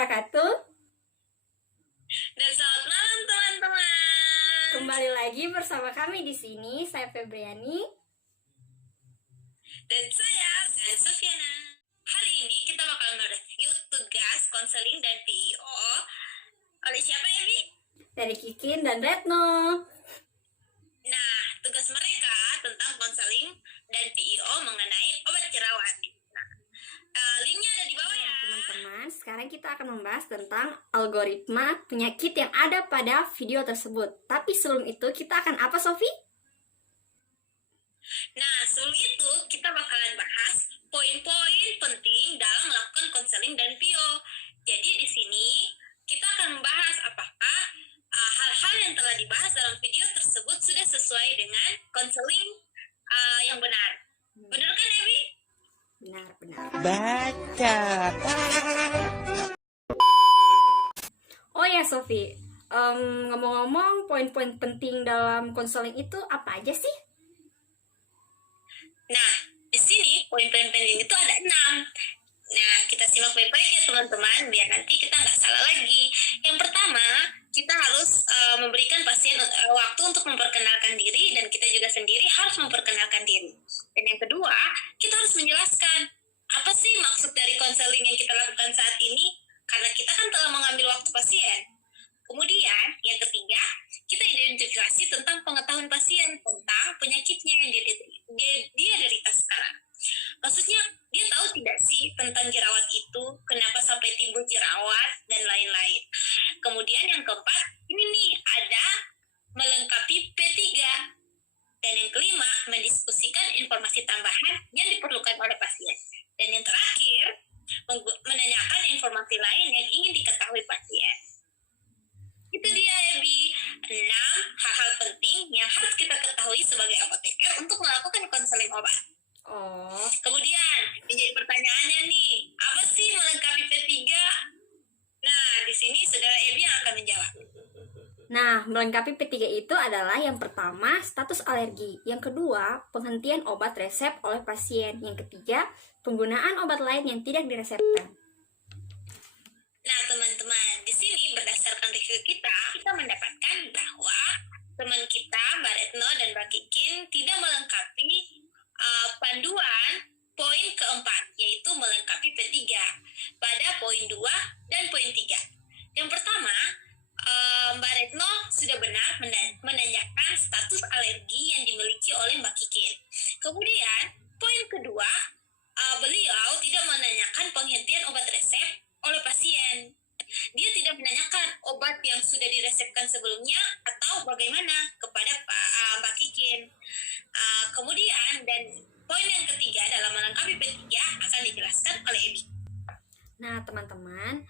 wabarakatuh. Dan selamat malam teman-teman. Kembali lagi bersama kami di sini, saya Febriani dan saya Sofiana. Hari ini kita bakal mereview tugas konseling dan PIO oleh siapa ya, Bi? dari Kikin dan Retno. Nah, tugas mereka tentang konseling dan PIO mengenai obat jerawat. Linknya ada di bawah ya. Teman-teman, sekarang kita akan membahas tentang algoritma penyakit yang ada pada video tersebut. Tapi sebelum itu, kita akan apa, Sofi? Nah, sebelum itu kita bakalan bahas poin-poin penting dalam melakukan konseling dan PIO. Jadi di sini kita akan membahas apakah hal-hal yang telah dibahas dalam video tersebut sudah sesuai dengan konseling yang benar. Benar kan, Ebi? Benar. Baca. Oh ya, Sofi. Ngomong-ngomong, poin-poin penting dalam konseling itu apa aja sih? Nah, di sini poin-poin penting itu ada 6. Nah, kita simak baik-baik ya teman-teman, biar nanti kita nggak salah lagi. Yang pertama, kita harus memberikan pasien waktu untuk memperkenalkan diri, dan kita juga sendiri harus memperkenalkan diri. Dan yang kedua, kita harus menjelaskan apa sih maksud dari konseling yang kita lakukan saat ini, karena kita kan telah mengambil waktu pasien. Kemudian, yang ketiga, kita identifikasi tentang pengetahuan pasien tentang penyakitnya yang dia derita sekarang. Maksudnya, dia tahu tidak sih tentang jerawat itu, kenapa sampai timbul jerawat, dan lain-lain. Kemudian yang keempat, ini nih, ada melengkapi P3. Dan yang kelima, mendiskusikan informasi tambahan yang diperlukan oleh pasien. Dan yang terakhir, menanyakan informasi lain yang ingin diketahui pasien. Itu dia, Ebi, 6 hal-hal penting yang harus kita ketahui sebagai apoteker untuk melakukan konseling obat. Oh, Kemudian, yang jadi pertanyaannya nih, apa sih melengkapi P3? Nah, di sini saudara Ebi yang akan menjawab. nah, melengkapi P3 itu adalah yang pertama, status alergi. Yang kedua, penghentian obat resep oleh pasien. Yang ketiga, penggunaan obat lain yang tidak diresepkan. Nah, teman-teman, di sini berdasarkan review kita mendapatkan bahwa teman kita, Mbak Retno dan Mbak Kikin, tidak melengkapi panduan poin keempat, yaitu melengkapi P3 pada poin 2 dan poin 3. Yang pertama, Mbak Retno sudah benar menanyakan status alergi yang dimiliki oleh Mbak Kikin. Kemudian, poin kedua, beliau tidak menanyakan penghentian obat resep oleh pasien. Dia tidak menanyakan obat yang sudah diresepkan sebelumnya atau bagaimana kepada Mbak Kikin. Kemudian, dan poin yang ketiga dalam melengkapi P3 akan dijelaskan oleh Ebi. Nah, teman-teman,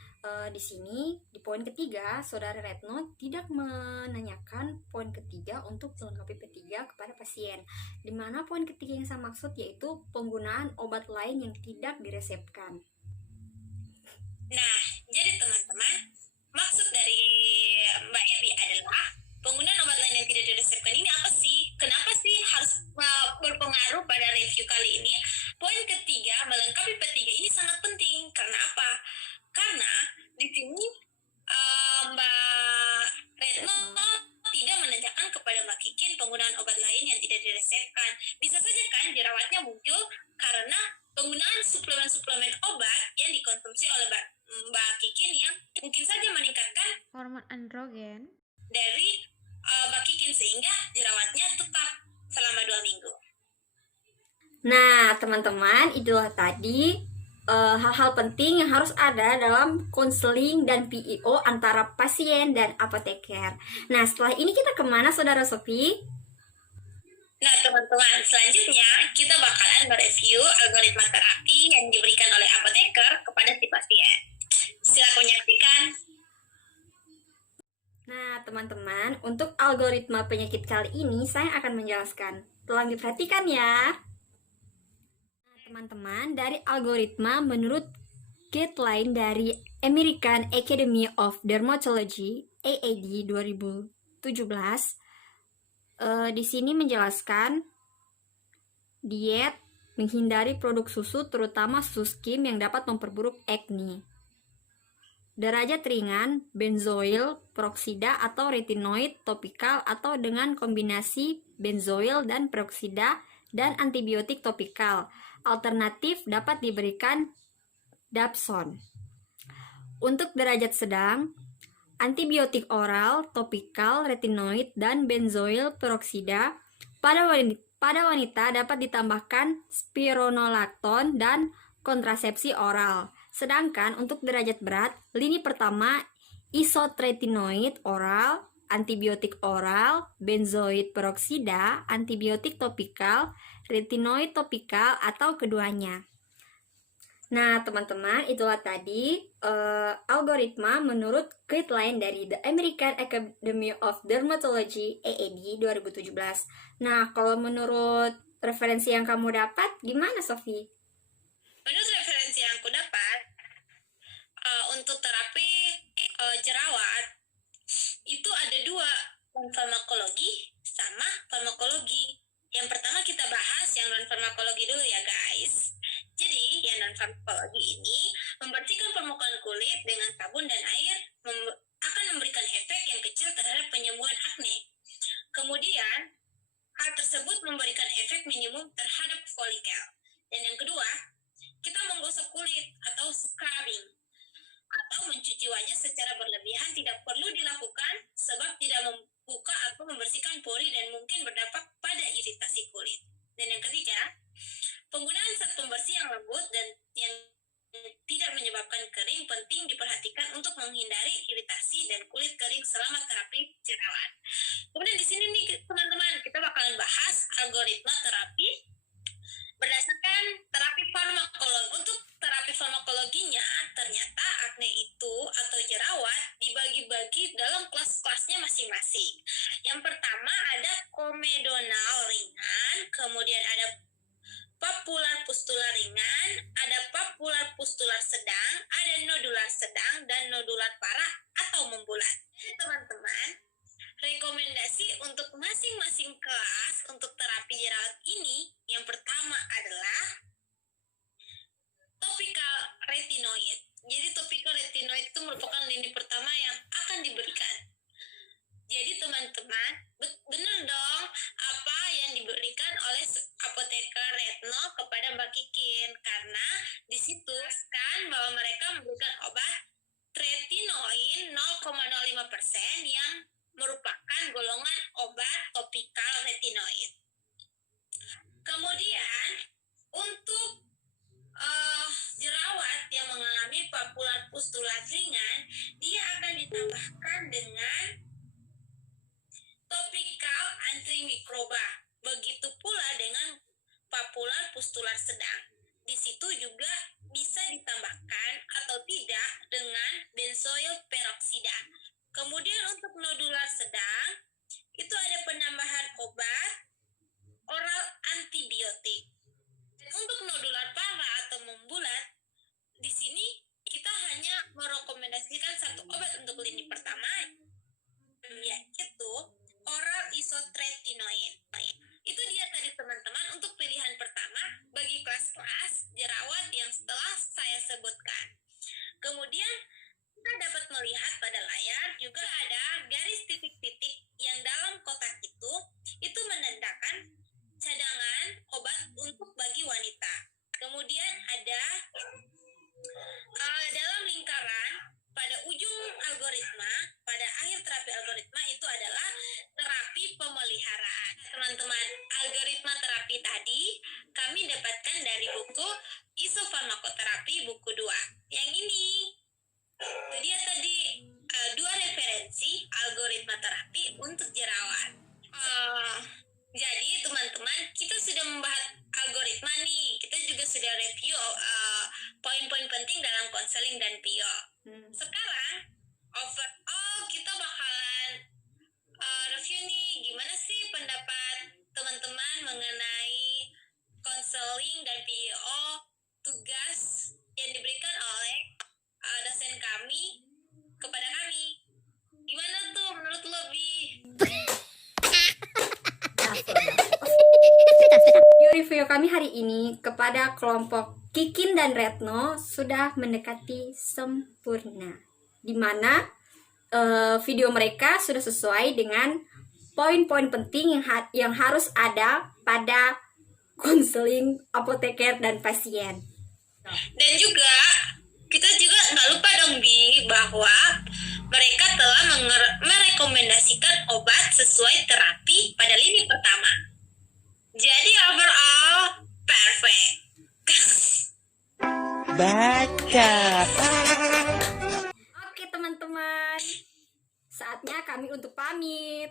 di sini di poin ketiga, Saudara Retno tidak menanyakan poin ketiga untuk melengkapi P3 kepada pasien. Di mana poin ketiga yang saya maksud yaitu penggunaan obat lain yang tidak diresepkan. Nah, jadi teman-teman, maksud dari Mbak Ebi adalah penggunaan obat lain yang tidak diresepkan ini apa sih? Kenapa sih harus berpengaruh pada review kali ini? Poin ketiga, melengkapi P3 ini sangat penting. Karena apa? Karena di sini Mbak Retno tidak menanyakan kepada Mbak Kikin penggunaan obat lain yang tidak diresepkan. Bisa saja kan jerawatnya muncul karena penggunaan suplemen-suplemen obat yang dikonsumsi oleh Mbak Kikin yang mungkin saja meningkatkan hormon androgen dari Mbak Kikin sehingga jerawatnya tetap selama 2 minggu. Nah, teman-teman, itulah tadi hal-hal penting yang harus ada dalam konseling dan PIO antara pasien dan apoteker. Nah, setelah ini kita kemana, Saudara Sofi? Nah, teman-teman, selanjutnya kita bakalan mereview algoritma terapi yang diberikan oleh apoteker kepada si pasien. Silakan menyaksikan. Nah, teman-teman, untuk algoritma penyakit kali ini saya akan menjelaskan. Tolong diperhatikan ya. Nah, teman-teman, dari algoritma menurut guideline dari American Academy of Dermatology (AAD) 2017, di sini menjelaskan diet, menghindari produk susu, terutama susu skim yang dapat memperburuk acne. derajat ringan, benzoil peroksida atau retinoid topikal atau dengan kombinasi benzoil dan peroksida dan antibiotik topikal. Alternatif dapat diberikan dapsone. Untuk derajat sedang, antibiotik oral, topikal, retinoid, dan benzoil peroksida. Pada wanita dapat ditambahkan spironolakton dan kontrasepsi oral. Sedangkan untuk derajat berat, lini pertama isotretinoid oral, antibiotik oral, benzoid peroksida, antibiotik topikal, retinoid topikal, atau keduanya. Nah, teman-teman, itulah tadi algoritma menurut guideline dari The American Academy of Dermatology AAD 2017. Nah, kalau menurut referensi yang kamu dapat, gimana, Sofi? Menurut referensi yang aku dapat, untuk terapi jerawat itu ada dua, farmakologi sama farmakologi. Yang pertama kita bahas yang non farmakologi dulu ya guys. Jadi yang non farmakologi ini membersihkan permukaan kulit dengan sabun dan air akan memberikan efek yang kecil terhadap penyembuhan akne. Kemudian hal tersebut memberikan efek minimum terhadap folikel. Dan yang kedua, kita menggosok kulit atau scrubbing atau mencuci wajah secara berlebihan tidak perlu dilakukan sebab tidak membuka atau membersihkan pori dan mungkin berdampak pada iritasi kulit. Dan yang ketiga, penggunaan zat pembersih yang lembut dan yang tidak menyebabkan kering penting diperhatikan untuk menghindari iritasi dan kulit kering selama terapi jerawat. Kemudian di sini nih teman-teman, kita bakalan bahas algoritma terapi berdasarkan terapi farmakologi. Untuk terapi farmakologinya, ternyata akne itu atau jerawat dibagi-bagi dalam kelas-kelasnya masing-masing. Yang pertama ada komedonal ringan, kemudian ada papular pustular ringan, ada papular pustular sedang, ada nodular sedang, dan nodular parah atau membulat. Teman-teman, rekomendasi untuk masing-masing kelas untuk terapi jerawat ini, yang pertama adalah topikal retinoid. Jadi topikal retinoid itu merupakan lini pertama yang akan diberikan. Jadi teman-teman, benar dong apa yang diberikan oleh apoteker Retno kepada Mbak Kikin, karena di situ kan bahwa mereka memberikan obat tretinoin 0,05% yang merupakan golongan obat topikal retinoid. Kemudian untuk jerawat yang mengalami papular pustular ringan, dia akan ditambahkan dengan topikal antimikroba. Begitu pula dengan papular pustular sedang. Di situ juga bisa ditambahkan atau tidak dengan benzoil peroksida. Kemudian untuk nodular sedang, itu ada penambahan obat oral antibiotik. Dan untuk nodular parah atau membulat, di sini kita hanya merekomendasikan satu obat untuk lini pertama, yaitu oral isotretinoin. Itu dia tadi teman-teman untuk pilihan pertama bagi kelas-kelas jerawat yang setelah saya sebutkan. Kemudian kita dapat melihat pada layar juga ada garis titik-titik yang dalam kotak itu menandakan cadangan obat untuk bagi wanita. Kemudian ada dalam lingkaran pada ujung algoritma, pada akhir terapi algoritma itu adalah terapi pemeliharaan. Teman-teman, algoritma terapi tadi kami dapatkan dari buku Isofarmakoterapi buku 2. Yang ini, itu dia tadi dua referensi algoritma terapi untuk jerawat. Jadi teman-teman, kita sudah membahas algoritma nih. Kita juga sudah review poin-poin penting dalam konseling dan PIO. Sekarang overall kita bakalan review nih, gimana sih pendapat teman-teman mengenai konseling dan PIO tugas yang diberikan oleh dosen kami kepada kami. Gimana tuh menurut lo, Bi? Video review kami hari ini kepada kelompok Kikin dan Retno sudah mendekati sempurna. di mana video mereka sudah sesuai dengan poin-poin penting yang harus ada pada konseling apoteker dan pasien. Dan juga kita juga nggak lupa dong Bi, bahwa mereka telah merekomendasikan obat sesuai terapi pada lini pertama. Jadi overall perfect. Baca. Oke teman-teman, saatnya kami untuk pamit.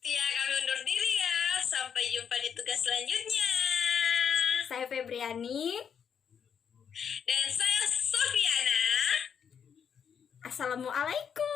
Ya, kami undur diri ya. Sampai jumpa di tugas selanjutnya. Saya Febriani. Dan saya Sofiana. Assalamualaikum.